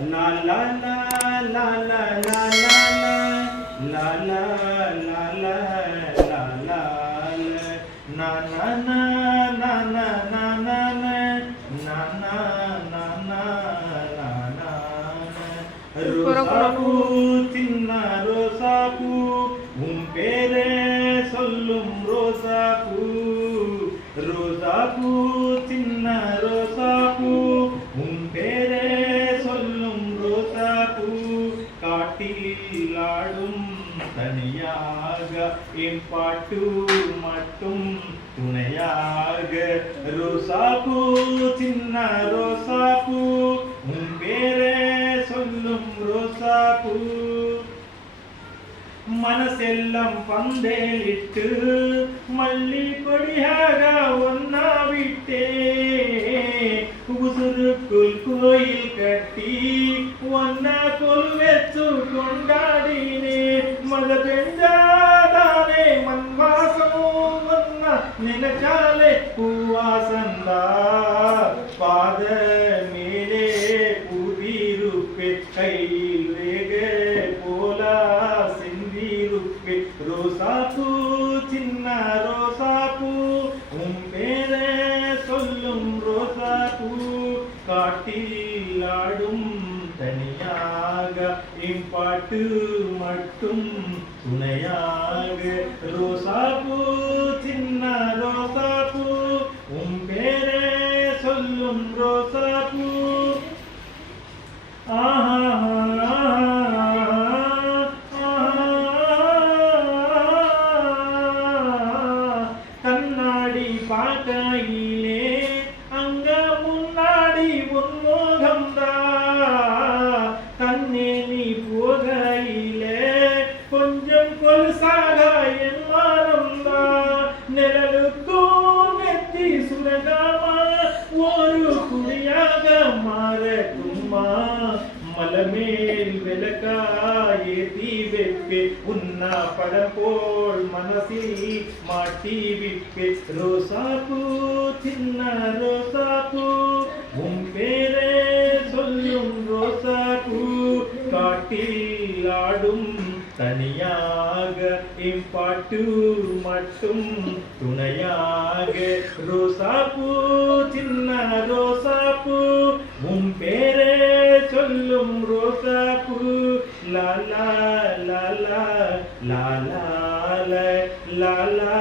La la la la la la la la la la la la la na na na na na na na na na na na na ரோசாப்பூ சின்ன ரோசாப்பூ உன் பேரே சொல்லும் ரோசாப்பூ ரோசாப்பூ சின்ன ரோசாப்பூ உன் பேரே சொல்லும் ரோசாப்பூ காட்டில் ஆடும் தனியாக என் பாட்டு மட்டும் துணையாக ரோசாப்பூ சின்ன ரோசாப்பூ உன் பேரே சொல்லும் ரோசாப்பூ மனசெல்லாம் பந்தேலிட்டு மல்லி கொடியாக ஒன்னா விட்டே உசுருக்குள் கோயில் கட்டி ஒன்னா கொல் வச்சு கொண்டாடினே மழை பெஞ்சாதானே மண் வாசம் ஒன்னா நினைச்சாலே பூவாசந்தா பாத மேலே பூதிருப்பே கையில் வேக போலா செந்திருப்பே ரோசாப்பூ சின்ன ரோசாப்பூ உன் பேரே சொல்லும் ரோசாப்பூ காட்டில் ஆடும் தனியாக என் பாட்டு மட்டும் துணையாக ரோசாப்பூ சின்ன ரோசாப்பூ உன் பேரே சொல்லும் ரோசாப்பூ கண்ணாடி பார்க்கையிலே அங்க முன்னாடி உன்மோகம்தா கண்ணே நீ போகையிலே கொஞ்சம் கொலுசாக என் மானம்தா நிழலுக்கும் நெத்தி சுரகாமா ஒரு குடியாக மாறட்டுமா மலமேல் விளக்காயேத்தி வைப்பே உன்னா படம் போல் மனசில் மாட்டி விப்பே ரோசாப்பூ சின்ன ரோசாப்பூ உன் பேரே சொல்லும் ரோசாப்பூ காட்டில் ஆடும் தனியாக என் பாட்டு மட்டும் துணையாக ரோசாப்பூ சின்ன ரோசாப்பூ உன் பேரே சொல்லும் ரோசாப்பூ லா லா லா லா லா லா லா லா